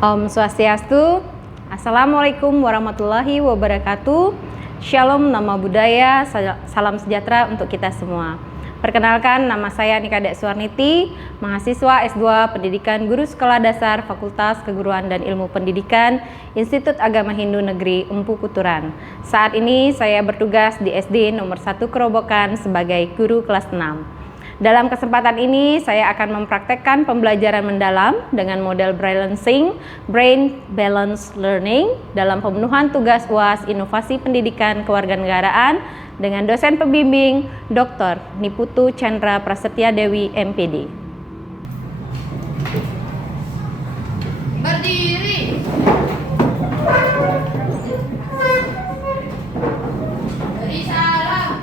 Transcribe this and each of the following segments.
Om Swastiastu. Assalamualaikum warahmatullahi wabarakatuh. Shalom, nama budaya, salam sejahtera untuk kita semua. Perkenalkan, nama saya Nika Dek Suarniti, mahasiswa S2 Pendidikan Guru Sekolah Dasar Fakultas Keguruan dan Ilmu Pendidikan Institut Agama Hindu Negeri Empu Kuturan. Saat ini saya bertugas di SD nomor 1 Kerobokan sebagai guru kelas 6. Dalam kesempatan ini, saya akan mempraktekkan pembelajaran mendalam dengan model Balancing Brain Balance Learning dalam pemenuhan tugas UAS Inovasi Pendidikan Kewarganegaraan dengan dosen pembimbing Dr. Niputu Chandra Prasetya Dewi, MPD. Berdiri. Beri salam.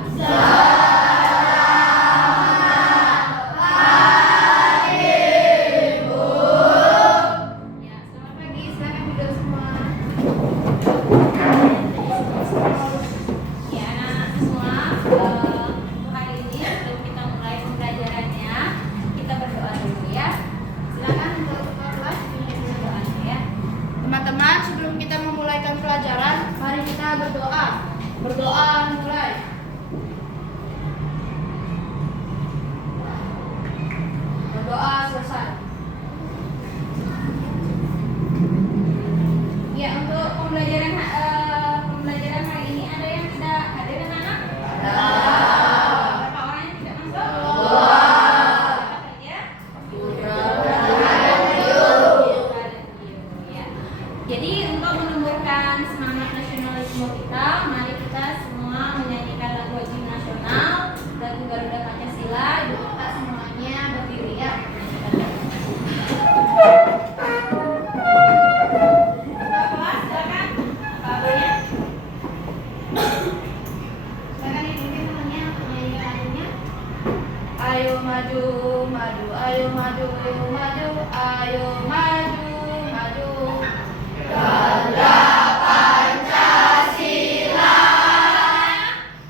Teman-teman, sebelum kita memulaikan pelajaran, mari kita berdoa. Berdoa mulai. Berdoa selesai. Ya, untuk pembelajaran hari ini ada yang tidak hadir, anak-anak? Ada. Berapa orang yang tidak masuk? Dua. Siapa saja? Jadi untuk menumbuhkan semangat nasionalisme kita, mari kita semua menyanyikan lagu wajib nasional, lagu Garuda Pancasila. Ibu kita semuanya berdiri ya. Kelas, silakan. Apa-apanya? Silakan dipimpin temannya untuk menyanyi lagunya. Ayo maju, maju, ayo maju, maju, ayo maju, maju. Garuda Pancasila,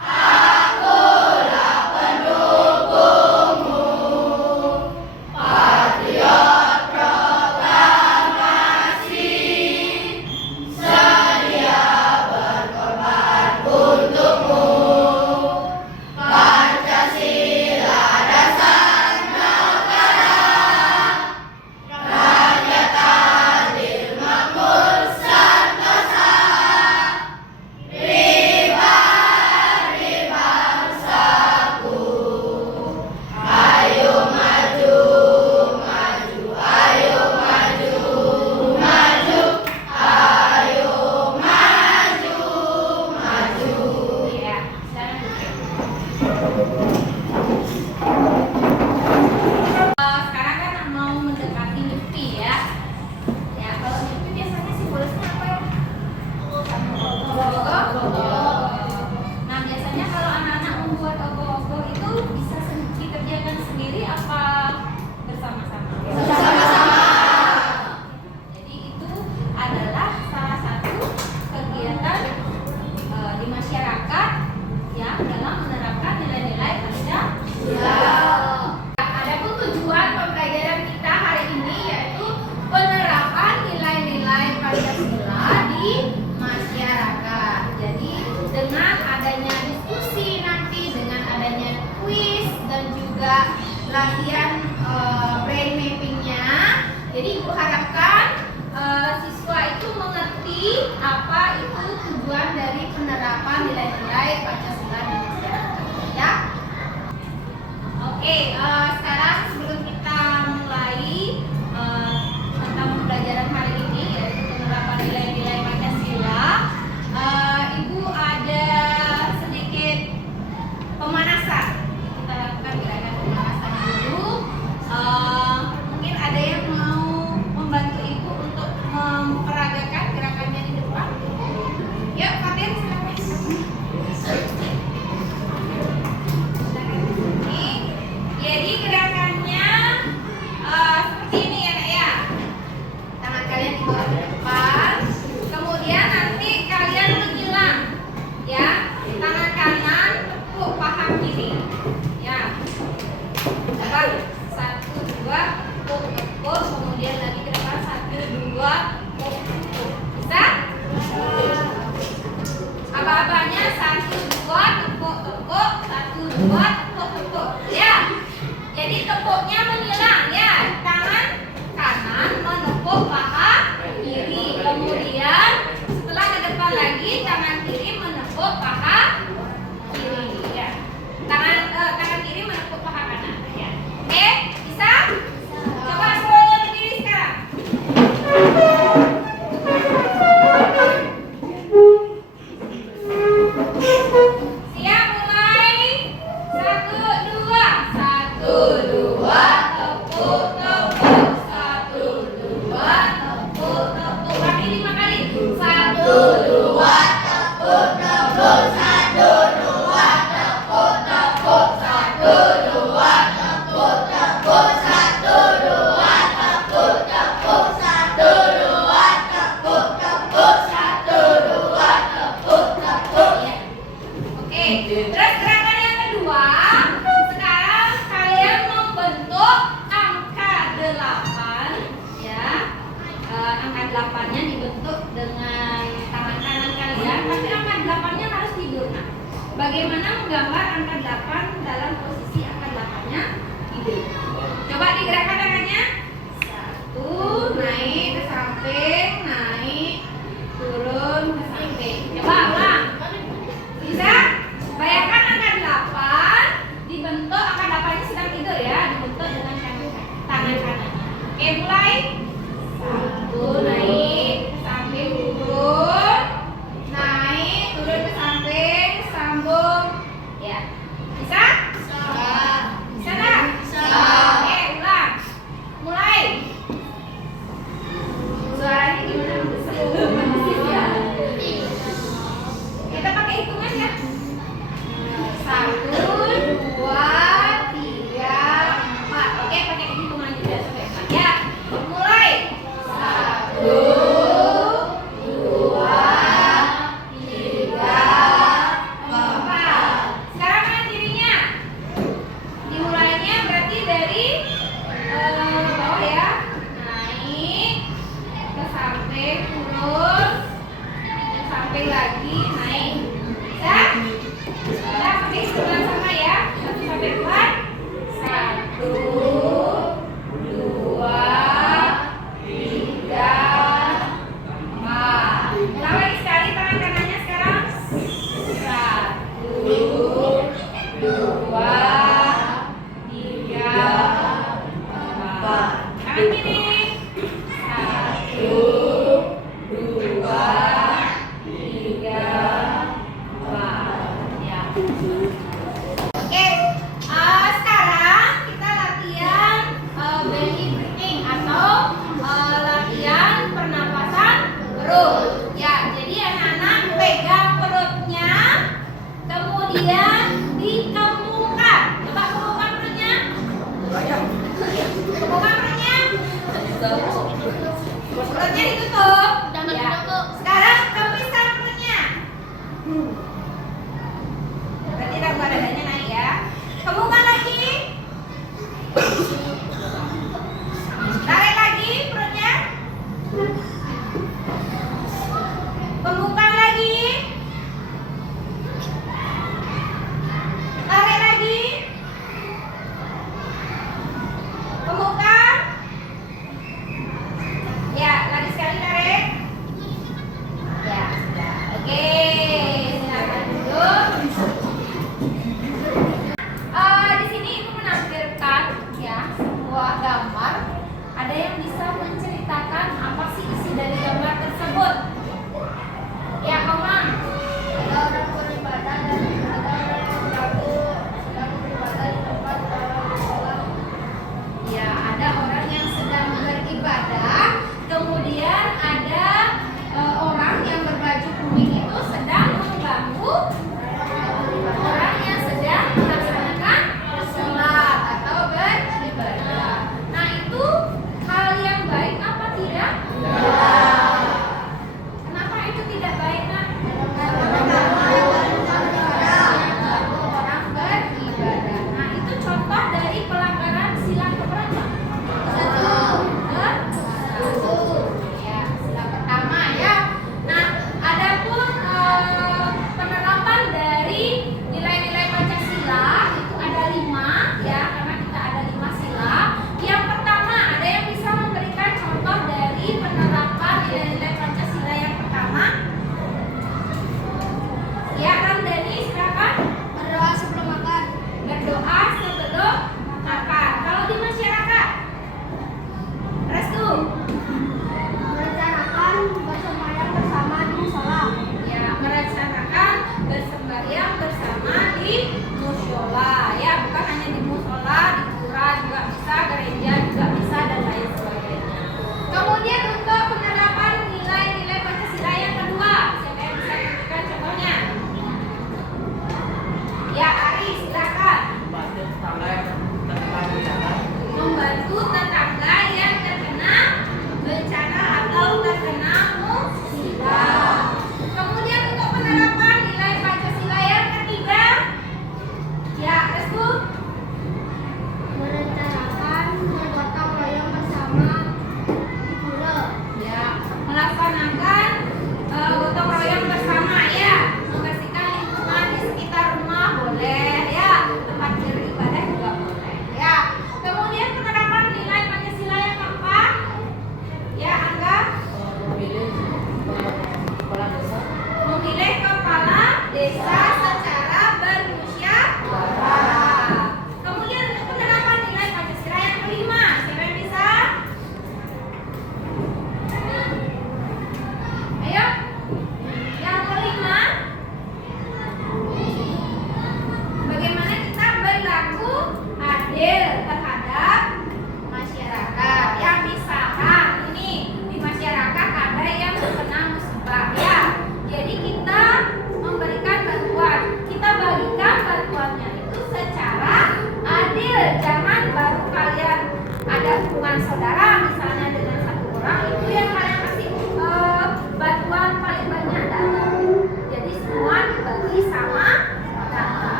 akulah pendukungmu, patriot proklamasi, sedia berkorban untukmu. Pancasila dasar negara, rakyat adil makmur sentosa, pribadi bangsaku. Ayo maju, maju, ayo maju, maju, ayo maju, maju. Ya, sekarang kan mau mendekati Nyepi ya. Ya, kalau Nyepi biasanya simbolisnya apa ya? Ogoh-ogoh. Nah, biasanya kalau anak-anak membuat ogoh-ogoh itu bisa dikerjakan sendiri apa bersama-sama? Bersama-sama. Jadi itu adalah salah satu kegiatan di masyarakat yang dalam menerapkan nilai-nilai Pancasila. Adapun tujuan pembelajaran kita hari ini yaitu penerapan nilai-nilai Pancasila di masyarakat. Jadi dengan adanya diskusi nanti, dengan adanya kuis dan juga latihan brain mappingnya, jadi ibu harapkan siswa itu mengerti apa itu tujuan dari penerapan nilai-nilai Pancasila di masyarakat. Ya. Oke, sekarang sebelum kita mulai tentang pembelajaran hari ini yaitu penerapan nilai-nilai Pancasila, Ibu ada sedikit pemanasan. Kita lakukan gerakan pemanasan dulu. Mungkin ada yang mau membantu Ibu untuk memperagakan gerakannya di depan. Yuk, Fatin, silakan. Jadi gerakan 8-nya dibentuk dengan tangan kanan kalian, tapi angka 8-nya harus tidur. Nah, bagaimana menggambar angka 8 dalam posisi angka 8-nya tidur? Coba digerakkan tangannya. 1, naik ke samping, naik, turun ke samping. Coba ulang. Bisa? Bayangkan angka 8 dibentuk, angka 8-nya sedang tidur ya, dibentuk dengan tangan kanannya. Oke, mulai. 1, naik ke samping, turun, naik, turun ke samping, sambung. Ya, bisa? Bisa. Bisa nggak? Bisa. Oke, ulang. Mulai. Suaranya gimana? Bersih ya. Kita pakai hitungan ya. 1, 2, 3, 4. Oke, pakai hitungan juga sampai 4 ya. Mulai. 1, 2, 3, 4. Sekarang mandirinya. Dimulainya berarti dari bawah ya. Naik ke samping, turun, ke samping lagi, naik. Bisa? Kita pakai hitungan sama ya. 1 sampai 4. 1, 2, 3, 4. Ulang lagi sekali tangan kanannya sekarang. 1, 2, 3, 4. Tangan kiri. 1, 2, 3, 4. Ya. Oke, sekarang kita latihan belly breathing atau latihan pernapasan perut. Ya, jadi anak-anak pegang perutnya, kemudian dikembungkan. Coba kembungkan perutnya. Kembungkan perutnya. Perutnya ditutup. Ya. Sekarang kembiskan perutnya. Berarti berat dadanya naik ya. Kembungkan lagi. Tarik lagi perutnya. Kembungkan lagi. Tarik lagi. Kembungkan. Ya, lagi sekali tarik. Ya, sudah. Oke, silakan duduk. Di sini ibu menampilkan ya sebuah gambar. Ada yang bisa menceritakan apa sih isi dari gambar tersebut? Ya, Komang. Ada orang beribadah dan ada orang yang mengaku sedang beribadah di tempat orang sholat. Ya, ada orang yang sedang beribadah. Kemudian ada orang yang berbaju kuning itu sedang mengganggu orang yang sedang melaksanakan sholat atau beribadah. Nah, itu hal yang baik apa tidak? Ya. Kenapa itu tidak baik, Nak?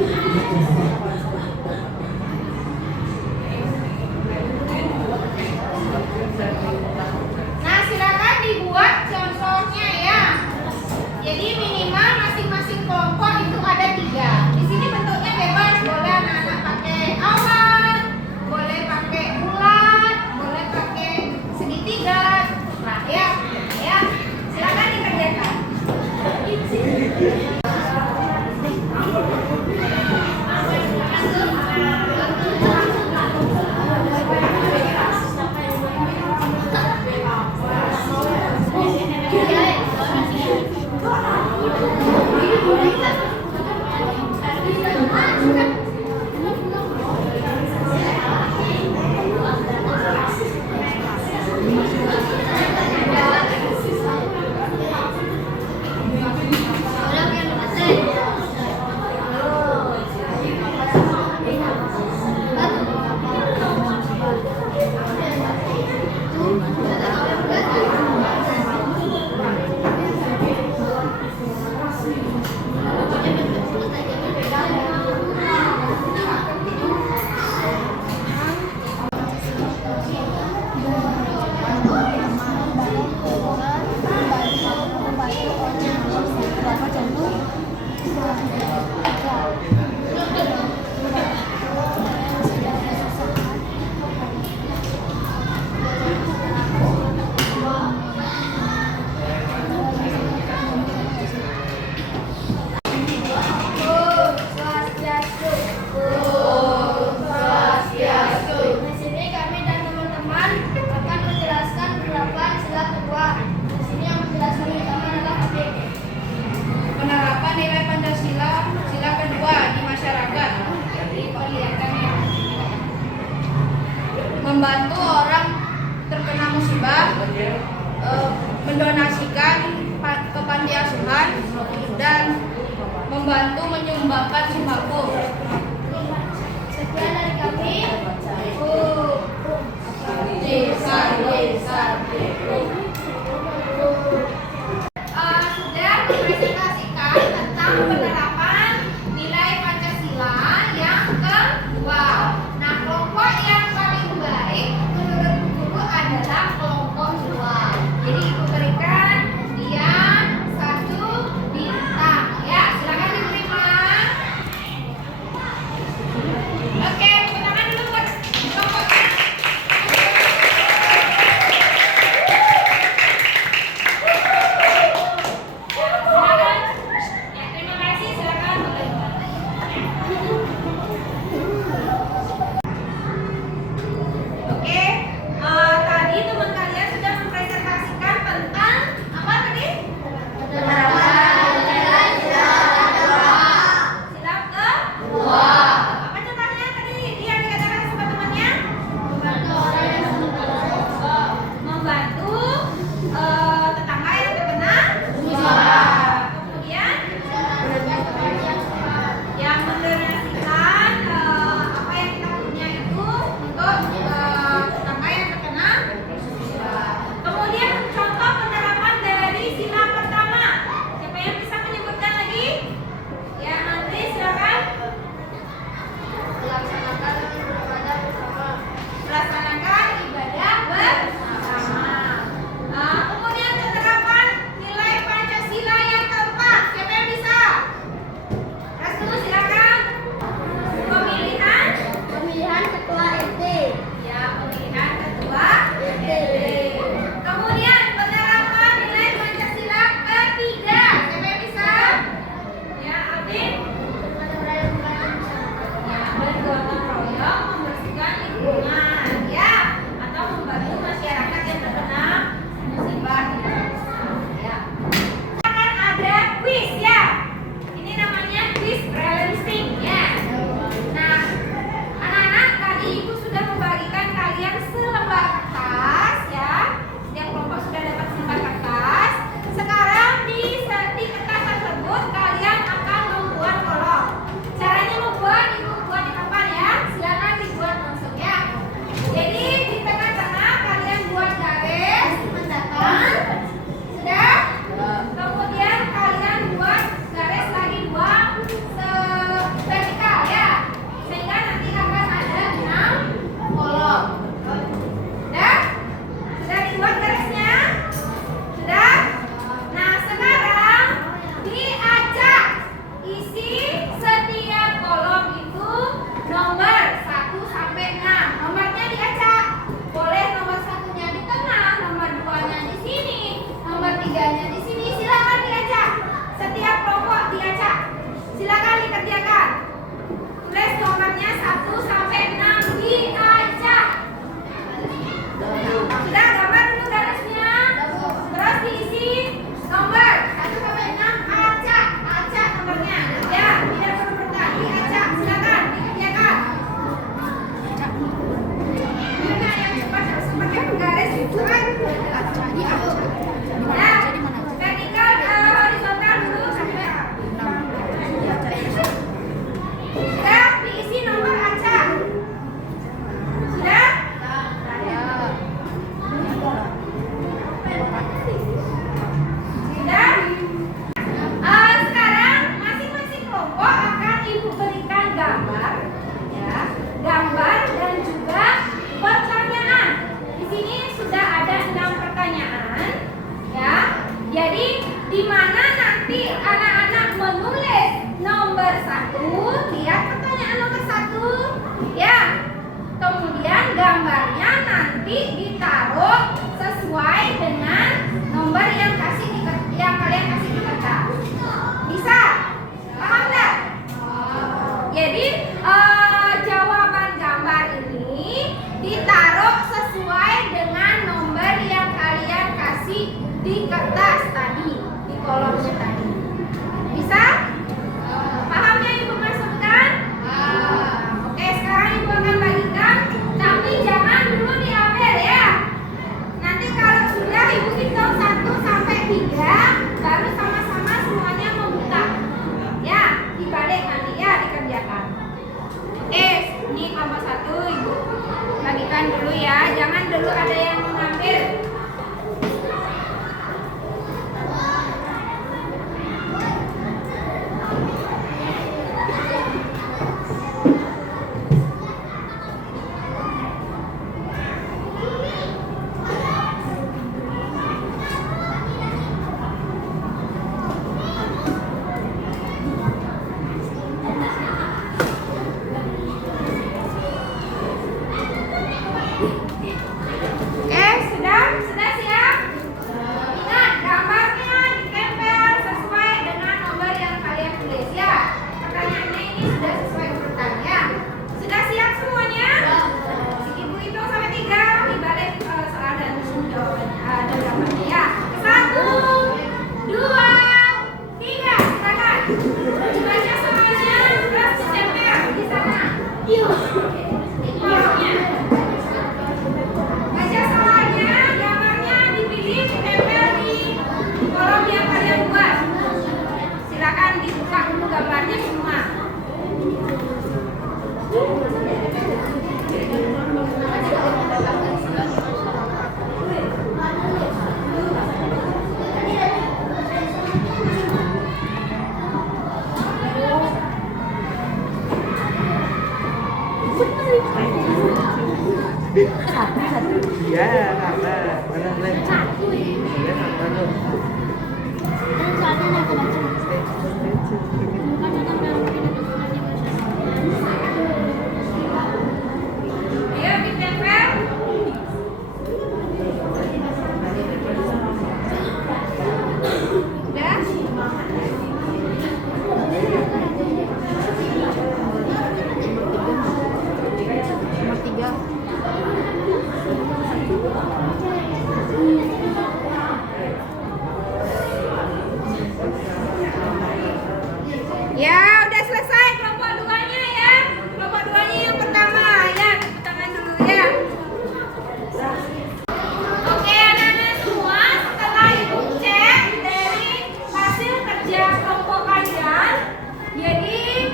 Nah, silakan dibuat contohnya ya. Jadi minimal masing-masing kelompok itu ada 3. Di sini bentuknya bebas, boleh anak-anak pakai awan, boleh pakai bulat, boleh pakai segitiga. Nah, ya, ya. Silakan dikerjakan. Di sini kami dan teman-teman akan menjelaskan penerapan sila kedua. Di sini yang menjelaskan pertama adalah Habib. Penerapan nilai Pancasila sila kedua di masyarakat. Diperlihatkan ya. Membantu orang terkena musibah, mendonasikan ke panti asuhan, dan membantu menyumbangkan sembako. Sekian dari kami. Sudah mempresentasikan tentang penerapan nilai Pancasila yang kedua. Nah, kelompok yang paling baik menurut Bu Guru adalah kelompok 2. Jadi Ibu berikan dia 1 bintang. Ya, silakan diterima. Oke, tepuk tangan dulu buat kelompoknya. nanti ditaruh sesuai dengan nomor yang kalian kasih di kertas. Bisa? Paham nggak? Jadi jawaban gambar ini ditaruh sesuai dengan nomor yang kalian kasih di kertas tadi, di kolomnya tadi. Bisa? Pahamnya Ibu masukkan? Oke, sekarang Ibu akan bagikan, tapi jangan dulu diambil ya. Nanti kalau sudah Ibu hitung 1 sampai 3, baru sama-sama semuanya membuka. Ya, dibalik nanti ya dikerjakan. Oke, ini kelompok 1 Ibu bagikan dulu ya. Jangan dulu ada yang mengambil. Sudah siap? Ingat, gambarnya ditempel sesuai dengan nomor yang kalian tulis ya. Pertanyaannya ini sudah sesuai urutannya. Sudah siap semuanya? Ibu hitung sampai 3, dibalik soal dan jawabannya dan gambarnya ya. 1, 2, 3, silakan. Dibaca semuanya, terus ditempel di sana. Baca soalnya, gambarnya dipilih, ditempel di kolom yang kalian buat. Silakan dibuka dulu gambarnya semua. Iya, sabar. Mana lem? Iya, sabar lu. Ayo ditempel. Udah? Ya, udah selesai kelompok 2-nya ya. Kelompok 2-nya yang pertama ya, tepuk tangan dulu ya. Oke, anak-anak semua, setelah Ibu cek dari hasil kerja kelompok kalian, jadi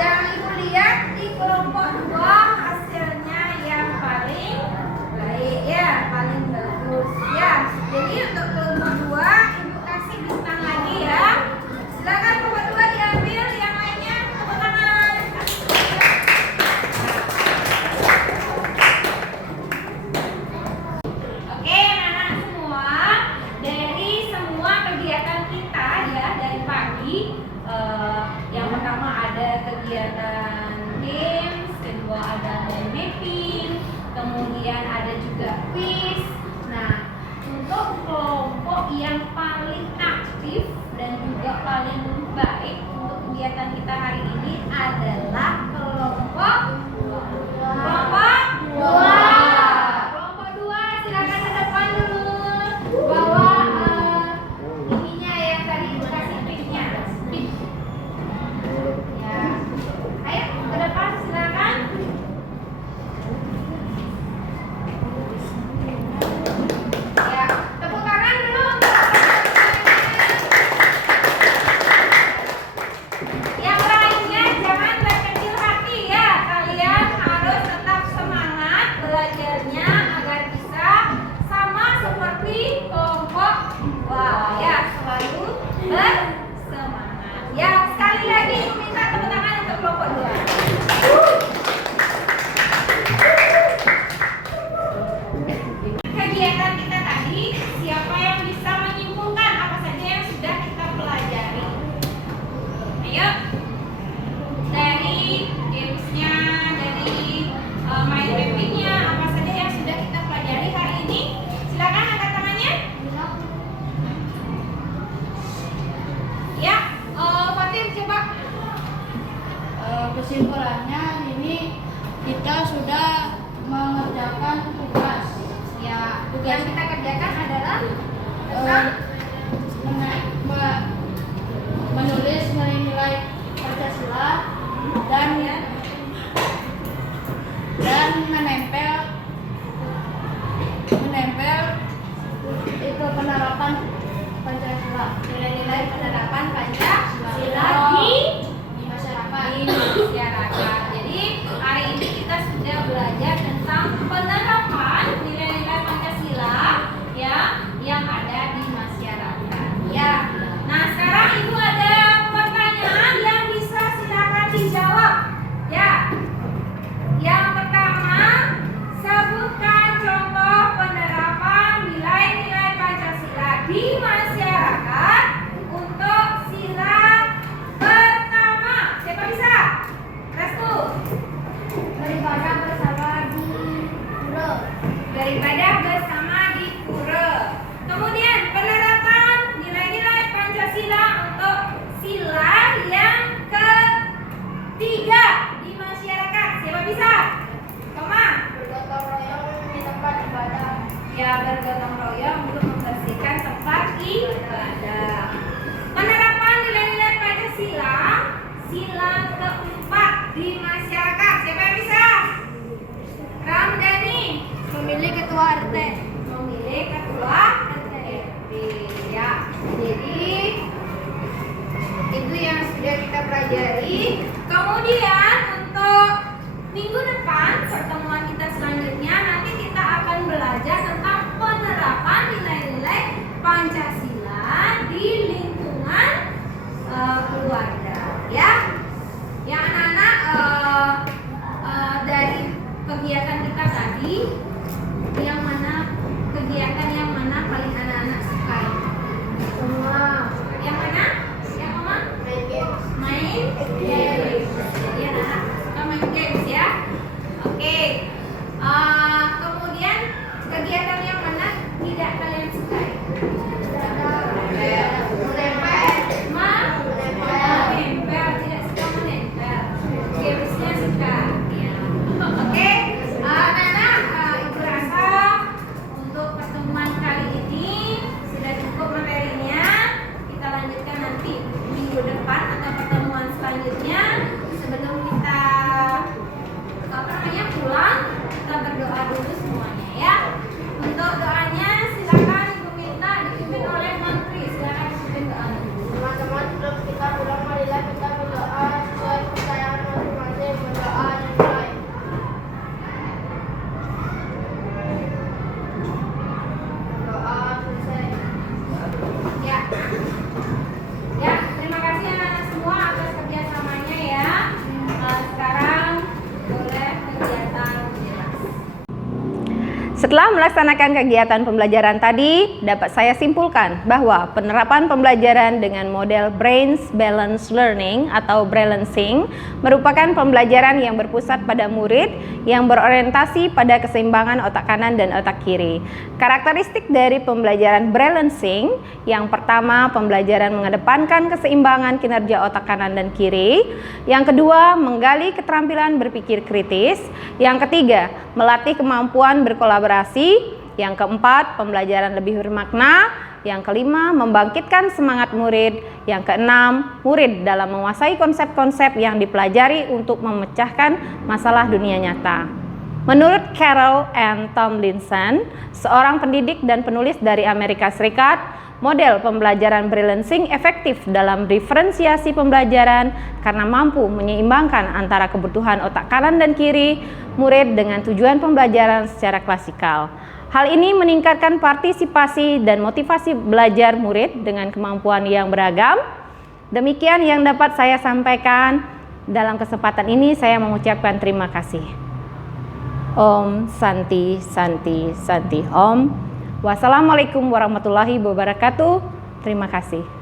yang Ibu lihat di kelompok 2 hasilnya yang paling baik ya, paling bagus ya. Jadi untuk kelompok 2 Ibu kasih bintang lagi ya. Silakan kelompok 2 diambil, yang lainnya tepuk tangan. Oke, anak-anak semua, dari semua kegiatan kita ya dari pagi, yang pertama ada kegiatan games, kedua ada mind mapping, kemudian ada juga quiz. Nah, untuk kelompok yang paling aktif dan juga paling baik untuk kegiatan kita hari ini adalah kelompok 2. Kelompok 2 silakan ke depan dulu. Bawa ininya yang tadi Ibu kasih pinnya. Ya. Ayo ke depan silakan. Ya, tepuk tangan dulu untuk yang lainnya jangan berkecil hati ya. Kalian harus tetap Kesimpulannya ini kita sudah mengerjakan tugas. Ya, yang kita kerjakan adalah menulis nilai-nilai Pancasila dan menempel itu penerapan Pancasila. nilai-nilai penerapan Pancasila di masyarakat. Jadi hari ini kita sudah belajar tentang penerapan nilai-nilai Pancasila ya yang ada di masyarakat. Ya. Nah, sekarang Ibu ada pertanyaan yang bisa silakan dijawab. Ya. Yang pertama, sebutkan contoh penerapan nilai-nilai Pancasila di masyarakat untuk sila pertama. Siapa bisa? Restu. Daripada bersama di pura. Daripada bersama di pura. Kemudian penerapan nilai-nilai Pancasila untuk sila yang ketiga di masyarakat. Siapa bisa? Toma. Bergotong royong di tempat ibadah. Ya, bergotong royong untuk membersihkan tempat ibadah. Penerapan nilai-nilai Pancasila sila keempat di masyarakat. Siapa yang bisa? Ramdhani. Memilih ketua RT. Memilih ketua RT. Ya, jadi itu yang sudah kita pelajari. Kemudian untuk minggu depan pertemuan kita selanjutnya nanti kita akan belajar tentang penerapan nilai-nilai Pancasila di lingkungan keluarga. Ya, ya anak-anak dari kegiatan kita tadi kegiatan yang mana paling anak-anak sukai? Semua. Yang mana? Yang mana? Main games. Main games. Jadi anak-anak suka main games ya. Oke. Kemudian kegiatan yang mana tidak kalian sukai? Menempel, tidak suka menempel. Gamesnya suka. Ya. Oke. Anak-anak, Ibu rasa untuk pertemuan kali ini sudah cukup materinya. Kita lanjutkan nanti minggu depan atau pertemuan selanjutnya. Sebelum kita pulang, kita berdoa dulu semuanya ya. Untuk doanya silakan Ibu minta dipimpin oleh Menteri. Silakan dipimpin doanya. Teman-teman, sebelum kita pulang, marilah kita berdoa sesuai kepercayaan masing-masing. Berdoa dimulai. Doa selesai. Ya. Ya, terima kasih anak-anak semua atas kerjasamanya ya. Sekarang boleh kegiatan jelas. Setelah melaksanakan kegiatan pembelajaran tadi, dapat saya simpulkan bahwa penerapan pembelajaran dengan model Brain Balance Learning atau Balancing merupakan pembelajaran yang berpusat pada murid yang berorientasi pada keseimbangan otak kanan dan otak kiri. Karakteristik dari pembelajaran Balancing, yang pertama, pembelajaran mengedepankan keseimbangan kinerja otak kanan dan kiri. Yang kedua, menggali keterampilan berpikir kritis. Yang ketiga, melatih kemampuan berkolaborasi. Yang keempat, pembelajaran lebih bermakna. Yang kelima, membangkitkan semangat murid. Yang keenam, murid dalam menguasai konsep-konsep yang dipelajari untuk memecahkan masalah dunia nyata. Menurut Carol Ann Tomlinson, seorang pendidik dan penulis dari Amerika Serikat, model pembelajaran Balancing efektif dalam diferensiasi pembelajaran karena mampu menyeimbangkan antara kebutuhan otak kanan dan kiri murid dengan tujuan pembelajaran secara klasikal. Hal ini meningkatkan partisipasi dan motivasi belajar murid dengan kemampuan yang beragam. Demikian yang dapat saya sampaikan. Dalam kesempatan ini saya mengucapkan terima kasih. Om Santi Santi Santi Om. Wassalamualaikum warahmatullahi wabarakatuh. Terima kasih.